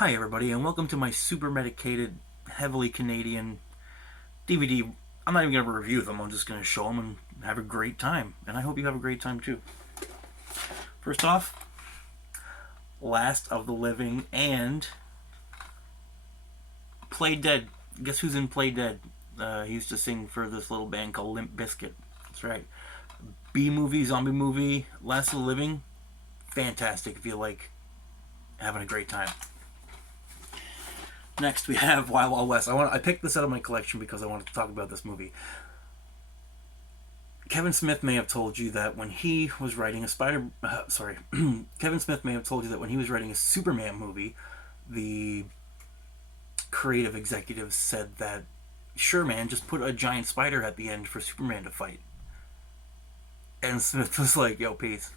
Hi everybody, and welcome to my super medicated, heavily Canadian DVD. I'm not even going to review them, I'm just going to show them and have a great time. And I hope you have a great time too. First off, Last of the Living and Play Dead. Guess who's in Play Dead? He used to sing for this little band called Limp Bizkit. That's right. B-movie, zombie movie, Last of the Living. Fantastic if you like having a great time. Next, we have Wild Wild West. I picked this out of my collection because I wanted to talk about this movie. Kevin Smith may have told you that when he was writing Kevin Smith may have told you that when he was writing a Superman movie, the creative executives said that, sure man, just put a giant spider at the end for Superman to fight. And Smith was like, yo, peace.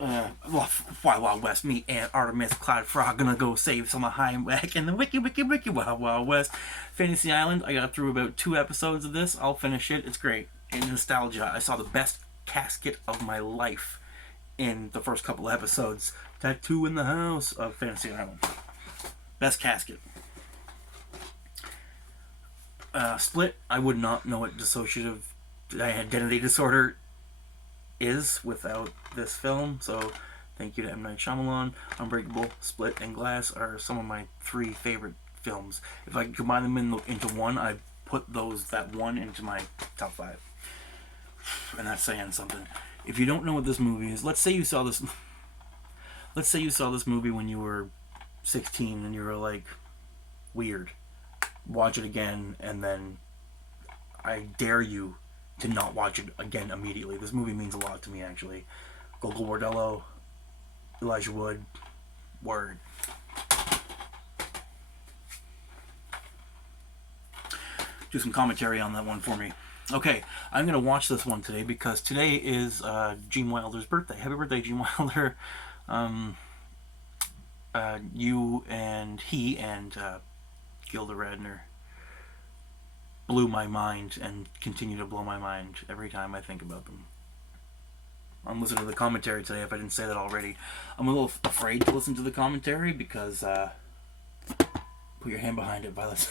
Wild Wild West, me and Artemis Cloud Frog gonna go save some of Highwhack and the Wiki Wild Wild West. Fantasy Island, I got through about 2 episodes of this. I'll finish it. It's great. In nostalgia, I saw the best casket of my life in the first couple episodes. Tattoo in the House of Fantasy Island. Best casket. Split, I would not know what dissociative identity disorder is without this film, so thank you to M. Night Shyamalan. Unbreakable, Split, and Glass are some of my 3 favorite films. If I combine them into one, I put that one into my top 5. And that's saying something. If you don't know what this movie is, let's say you saw this movie when you were 16 and you were like, weird. Watch it again, and then I dare you to not watch it again immediately. This movie means a lot to me, actually. Gogol Bordello, Elijah Wood, word. Do some commentary on that one for me. Okay, I'm going to watch this one today because today is Gene Wilder's birthday. Happy birthday, Gene Wilder. You and he and Gilda Radner blew my mind and continue to blow my mind every time I think about them. I'm listening to the commentary today, if I didn't say that already. I'm a little afraid to listen to the commentary because, put your hand behind it, Violet.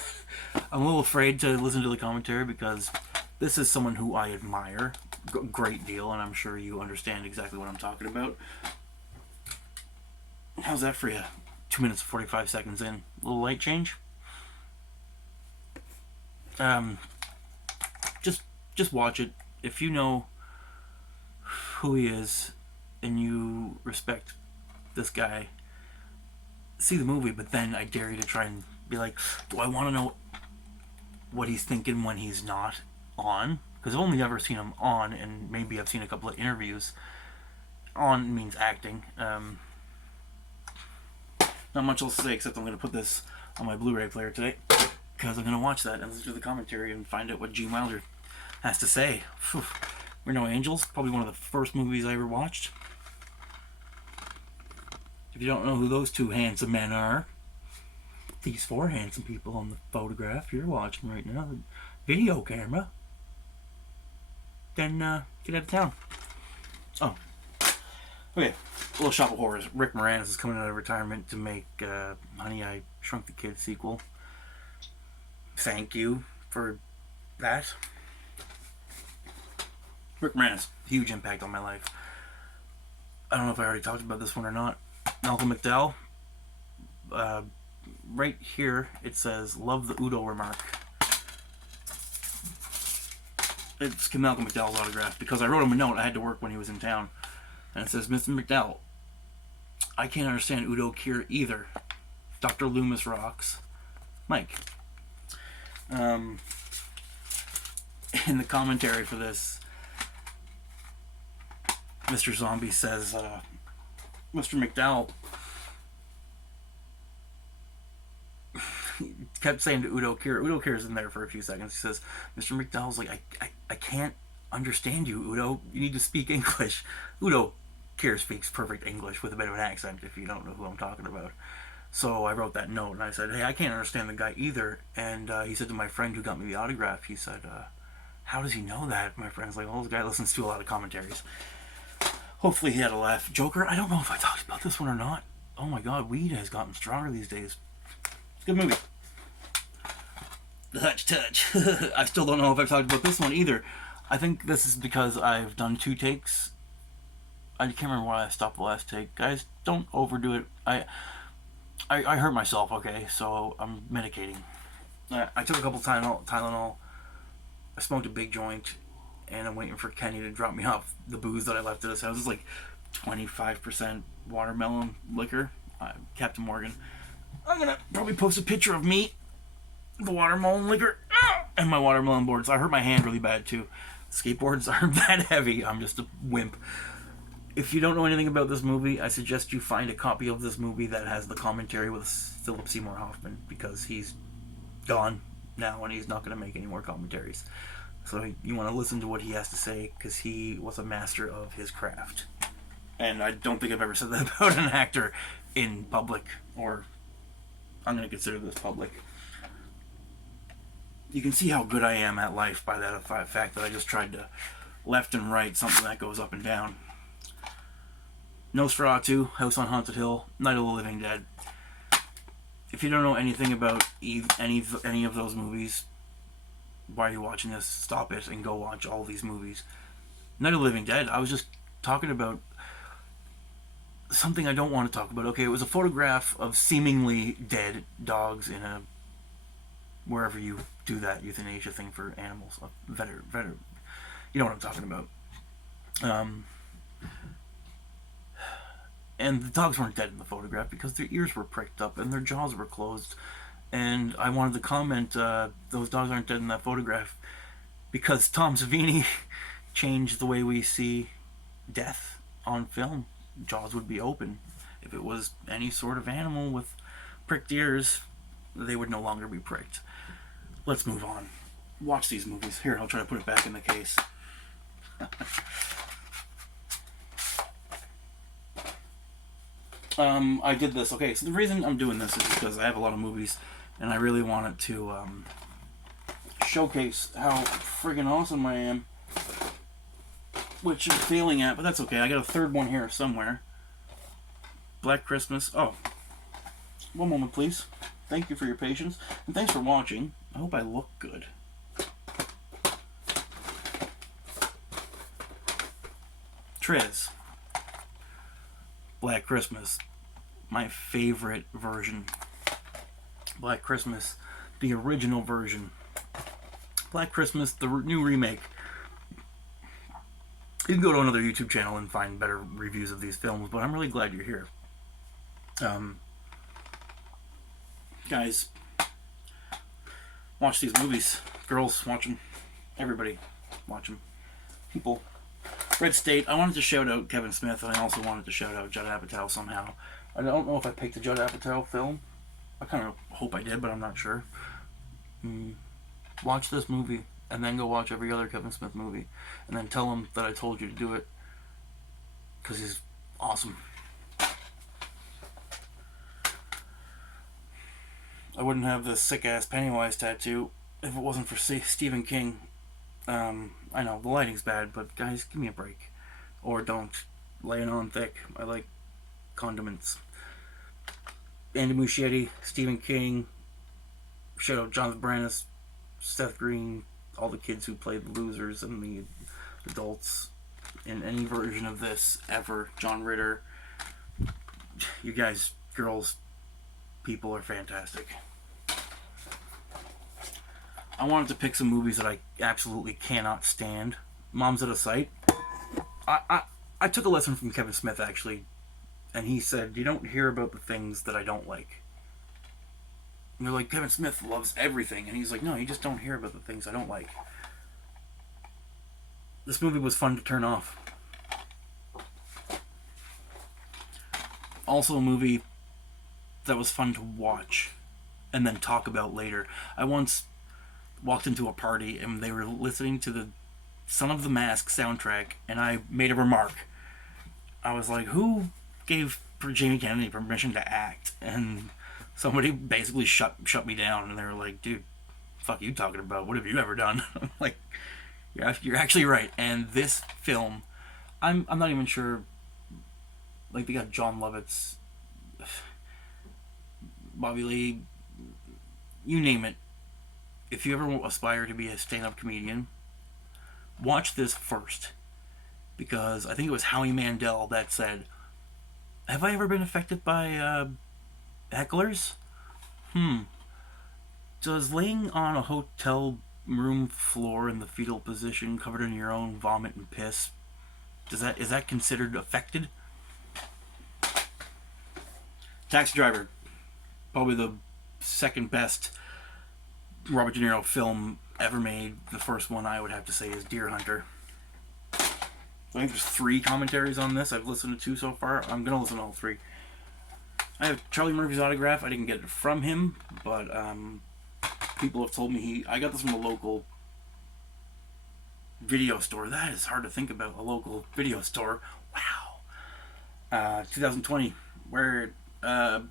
I'm a little afraid to listen to the commentary because this is someone who I admire a great deal, and I'm sure you understand exactly what I'm talking about. How's that for you? 2 minutes and 45 seconds in. A little light change? Just watch it. If you know who he is and you respect this guy, see the movie, but then I dare you to try and be like, do I want to know what he's thinking when he's not on? Because I've only ever seen him on, and maybe I've seen a couple of interviews. On means acting. Not much else to say except I'm going to put this on my Blu-ray player today because I'm going to watch that and listen to the commentary and find out what Gene Wilder has to say. Whew. We're No Angels, probably one of the first movies I ever watched. If you don't know who those 2 handsome men are, these 4 handsome people on the photograph you're watching right now, the video camera, then get out of town. Oh. Okay, a little shop of horrors. Rick Moranis is coming out of retirement to make Honey, I Shrunk the Kid sequel. Thank you for that. Rick Moranis, huge impact on my life. I don't know if I already talked about this one or not. Malcolm McDowell. Right here it says, love the Udo remark. It's Malcolm McDowell's autograph because I wrote him a note. I had to work when he was in town. And it says, Mr. McDowell, I can't understand Udo Kier either. Dr. Loomis rocks. Mike. In the commentary for this, Mr. Zombie says, Mr. McDowell kept saying to Udo Kier's in there for a few seconds. He says, Mr. McDowell's like, I can't understand you, Udo. You need to speak English. Udo Kier speaks perfect English with a bit of an accent, if you don't know who I'm talking about. So I wrote that note and I said, hey, I can't understand the guy either. And he said to my friend who got me the autograph, he said, how does he know that? My friend's like, well, this guy listens to a lot of commentaries. Hopefully he had a laugh. Joker, I don't know if I talked about this one or not. oh my god, weed has gotten stronger these days. It's a good movie. The Hutch Touch. I still don't know if I've talked about this one either. I think this is because I've done 2 takes. I can't remember why I stopped the last take. Guys, don't overdo it. I hurt myself, okay, so I'm medicating. I took a couple Tylenol. I smoked a big joint, and I'm waiting for Kenny to drop me off the booze that I left at his house. It's like 25% watermelon liquor. Captain Morgan. I'm gonna probably post a picture of me, the watermelon liquor, and my watermelon boards. I hurt my hand really bad too. Skateboards aren't that heavy. I'm just a wimp. If you don't know anything about this movie, I suggest you find a copy of this movie that has the commentary with Philip Seymour Hoffman, because he's gone now and he's not going to make any more commentaries. So you want to listen to what he has to say, because he was a master of his craft. And I don't think I've ever said that about an actor in public, or I'm going to consider this public. You can see how good I am at life by that fact that I just tried to left and right something that goes up and down. Nosferatu, House on Haunted Hill, Night of the Living Dead. If you don't know anything about any of those movies, why are you watching this? Stop it and go watch all these movies. Night of the Living Dead, I was just talking about something I don't want to talk about. Okay, it was a photograph of seemingly dead dogs in a, wherever you do that euthanasia thing for animals. You know what I'm talking about. And the dogs weren't dead in the photograph because their ears were pricked up and their jaws were closed. And I wanted to comment, those dogs aren't dead in that photograph because Tom Savini changed the way we see death on film. Jaws would be open. If it was any sort of animal with pricked ears, they would no longer be pricked. Let's move on. Watch these movies. Here, I'll try to put it back in the case. I did this. Okay, so the reason I'm doing this is because I have a lot of movies, and I really wanted to showcase how friggin' awesome I am, which I'm failing at, but that's okay. I got a third one here somewhere. Black Christmas. Oh, one moment, please. Thank you for your patience, and thanks for watching. I hope I look good. Triz. Black Christmas. My favorite version. Black Christmas. The original version. Black Christmas, the new remake. You can go to another YouTube channel and find better reviews of these films, but I'm really glad you're here. Guys, watch these movies. Girls, watch them. Everybody, watch them. People. Red State. I wanted to shout out Kevin Smith, and I also wanted to shout out Judd Apatow somehow. I don't know if I picked the Judd Apatow film. I kind of hope I did, but I'm not sure. Watch this movie, and then go watch every other Kevin Smith movie, and then tell him that I told you to do it, because he's awesome. I wouldn't have this sick-ass Pennywise tattoo if it wasn't for Stephen King. I know, the lighting's bad, but guys, give me a break. Or don't. Lay it on thick. I like condiments. Andy Muschietti, Stephen King, shout out Jonathan Brandis, Seth Green, all the kids who played the losers and the adults in any version of this ever. John Ritter. You guys, girls, people are fantastic. I wanted to pick some movies that I absolutely cannot stand. Mom's Out of Sight. I took a lesson from Kevin Smith, actually, and he said, you don't hear about the things that I don't like. And they're like, Kevin Smith loves everything, and he's like, no, you just don't hear about the things I don't like. This movie was fun to turn off. Also a movie that was fun to watch and then talk about later. I once walked into a party and they were listening to the Son of the Mask soundtrack, and I made a remark. I was like, who gave Jamie Kennedy permission to act? And somebody basically shut me down, and they were like, dude, fuck you talking about? What have you ever done? I'm like, you're actually right. And this film, I'm not even sure, like, they got John Lovett's Bobby Lee, you name it. If you ever aspire to be a stand-up comedian, watch this first. Because I think it was Howie Mandel that said, have I ever been affected by hecklers? Does laying on a hotel room floor in the fetal position covered in your own vomit and piss, is that considered affected? Taxi Driver, probably the second best Robert De Niro film ever made. The first one I would have to say is Deer Hunter. I think there's 3 commentaries on this. I've listened to 2 so far. I'm gonna listen to all 3. I have Charlie Murphy's autograph. I didn't get it from him, but people have told me I got this from a local video store. That is hard to think about, a local video store. Wow. 2020, where my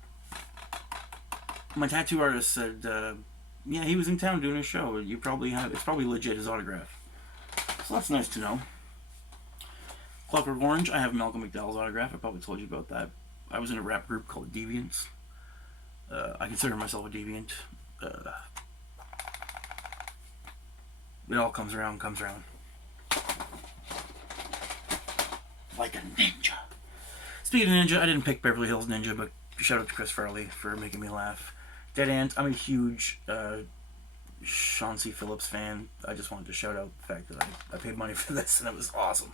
tattoo artist said, yeah, he was in town doing a show. It's probably legit, his autograph. So that's nice to know. Clockwork Orange, I have Malcolm McDowell's autograph. I probably told you about that. I was in a rap group called Deviants. I consider myself a deviant. It all comes around. Like a ninja. Speaking of ninja, I didn't pick Beverly Hills Ninja, but shout out to Chris Farley for making me laugh. Dead Ant, I'm a huge Sean C. Phillips fan. I just wanted to shout out the fact that I paid money for this and it was awesome.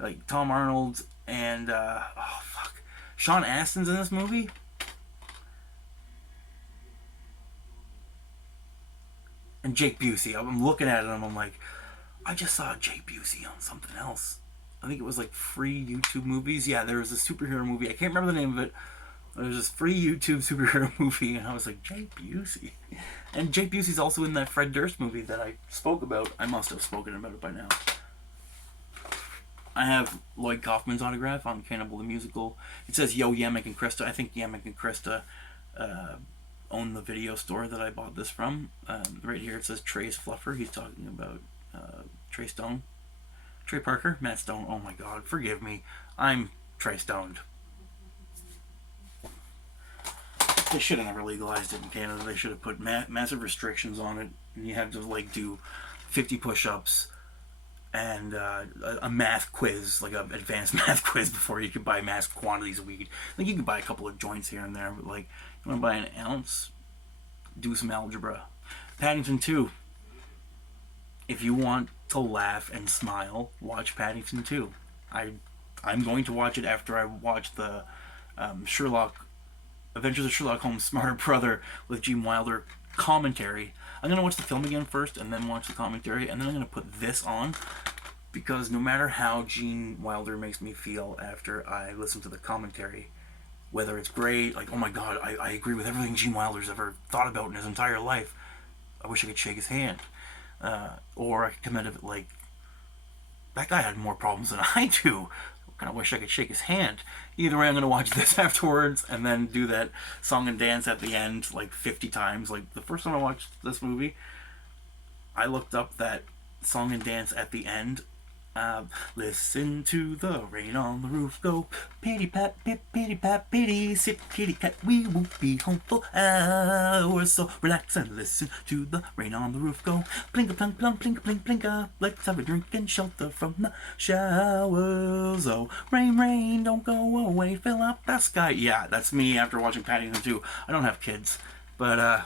Like Tom Arnold and Sean Astin's in this movie. And Jake Busey. I'm looking at it and I'm like, I just saw Jake Busey on something else. I think it was like free YouTube movies. Yeah, there was a superhero movie. I can't remember the name of it. There was this free YouTube superhero movie, and I was like, Jake Busey. And Jake Busey's also in that Fred Durst movie that I spoke about. I must have spoken about it by now. I have Lloyd Kaufman's autograph on Cannibal the Musical. It says, Yo, Yemek and Krista. I think Yemek and Krista own the video store that I bought this from. Right here it says Trey's Fluffer. He's talking about Trey Stone. Trey Parker? Matt Stone. Oh my god, forgive me. I'm Trey Stoned. They should have never legalized it in Canada. They should have put massive restrictions on it. And you had to like do 50 push-ups and a math quiz, like an advanced math quiz before you could buy mass quantities of weed. Like you could buy a couple of joints here and there, but like you want to buy an ounce, do some algebra. Paddington 2. If you want to laugh and smile, watch Paddington 2. I'm going to watch it after I watch the Adventures of Sherlock Holmes' Smarter Brother with Gene Wilder commentary. I'm going to watch the film again first and then watch the commentary, and then I'm going to put this on because no matter how Gene Wilder makes me feel after I listen to the commentary, whether it's great, like, oh my god, I agree with everything Gene Wilder's ever thought about in his entire life, I wish I could shake his hand. Or I could come out of it like, that guy had more problems than I do. I kind of wish I could shake his hand. Either way, I'm going to watch this afterwards and then do that song and dance at the end like 50 times. Like, the first time I watched this movie, I looked up that song and dance at the end. Listen to the rain on the roof go. Pitty pat, pitty, sit kitty cat. We won't be home for hours, so relax and listen to the rain on the roof go. Blinka plunk plunk, blinka blink blinka. Let's have a drink and shelter from the showers. Oh, rain, rain, don't go away. Fill up that sky. Yeah, that's me after watching Paddington 2. I don't have kids, but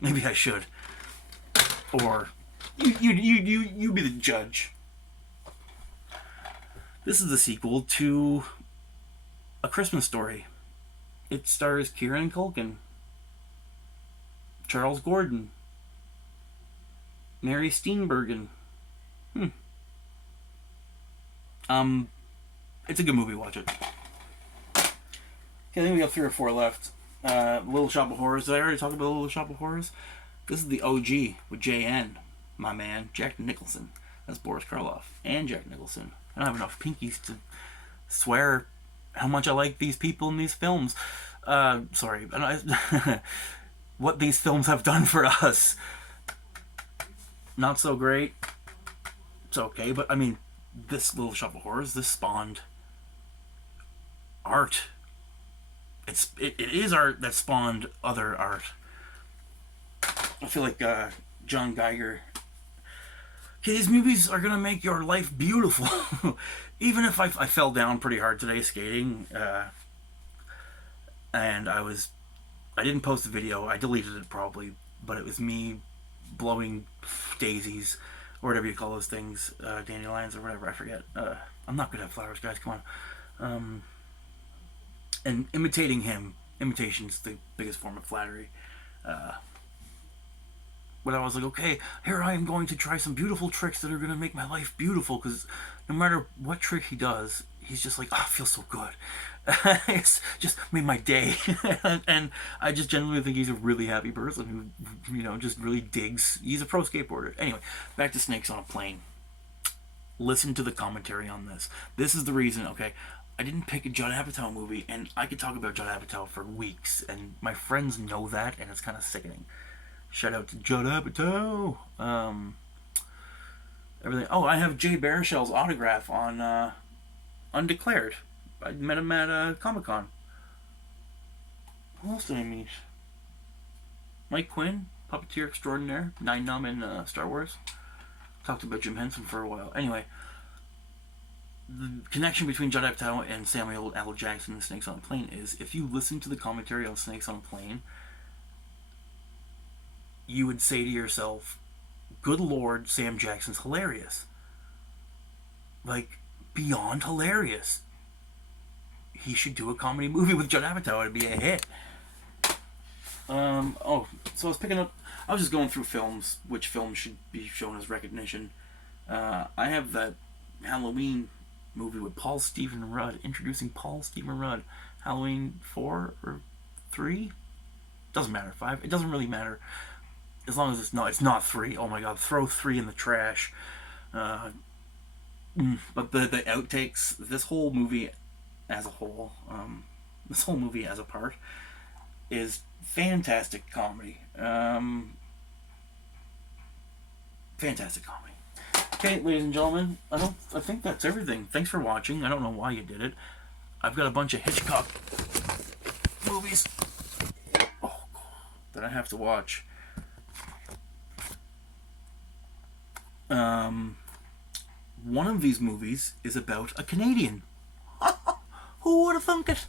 maybe I should. Or you be the judge. This is the sequel to A Christmas Story. It stars Kieran Culkin, Charles Gordon, Mary Steenburgen. It's a good movie, watch it. Okay, I think we have 3 or 4 left. Little Shop of Horrors. Did I already talk about Little Shop of Horrors? This is the OG with JN, my man, Jack Nicholson. That's Boris Karloff and Jack Nicholson. I don't have enough pinkies to swear how much I like these people in these films. Sorry. What these films have done for us. Not so great. It's okay, but I mean, this Little Shop of Horrors, this spawned art it is art that spawned other art. I feel like John Geiger. Okay, these movies are gonna make your life beautiful. Even if I fell down pretty hard today skating, and I didn't post the video. I deleted it probably, but it was me blowing daisies or whatever you call those things, dandelions or whatever. I forget. I'm not good at flowers, guys. Come on. And imitating him. Imitation's the biggest form of flattery. But I was like, okay, here I am going to try some beautiful tricks that are going to make my life beautiful, because no matter what trick he does, he's just like, oh, I feel so good. It's just made my day. And I just genuinely think he's a really happy person who, just really digs. He's a pro skateboarder. Anyway, back to Snakes on a Plane. Listen to the commentary on this. This is the reason, okay, I didn't pick a Judd Apatow movie, and I could talk about Judd Apatow for weeks, and my friends know that, and it's kind of sickening. Shout out to Judd Apatow. Everything. Oh, I have Jay Baruchel's autograph on Undeclared. I met him at Comic Con. Who else did I meet? Mike Quinn, puppeteer extraordinaire, Nine Numb in Star Wars. Talked about Jim Henson for a while. Anyway, the connection between Judd Apatow and Samuel L. Jackson in Snakes on a Plane is, if you listen to the commentary on Snakes on a Plane, you would say to yourself, good Lord, Sam Jackson's hilarious. Like, beyond hilarious. He should do a comedy movie with Judd Apatow. It'd be a hit. So I was just going through films, which films should be shown as recognition. I have that Halloween movie with Paul Stephen Rudd, introducing Paul Stephen Rudd. Halloween 4 or 3? Doesn't matter. 5? It doesn't really matter. As long as it's not 3. Oh my god, throw 3 in the trash. But the outtakes, this whole movie as a whole, this whole movie as a part, is fantastic comedy. Fantastic comedy. Okay, ladies and gentlemen, I think that's everything. Thanks for watching. I don't know why you did it. I've got a bunch of Hitchcock movies that I have to watch. One of these movies is about a Canadian. Who would have thunk it?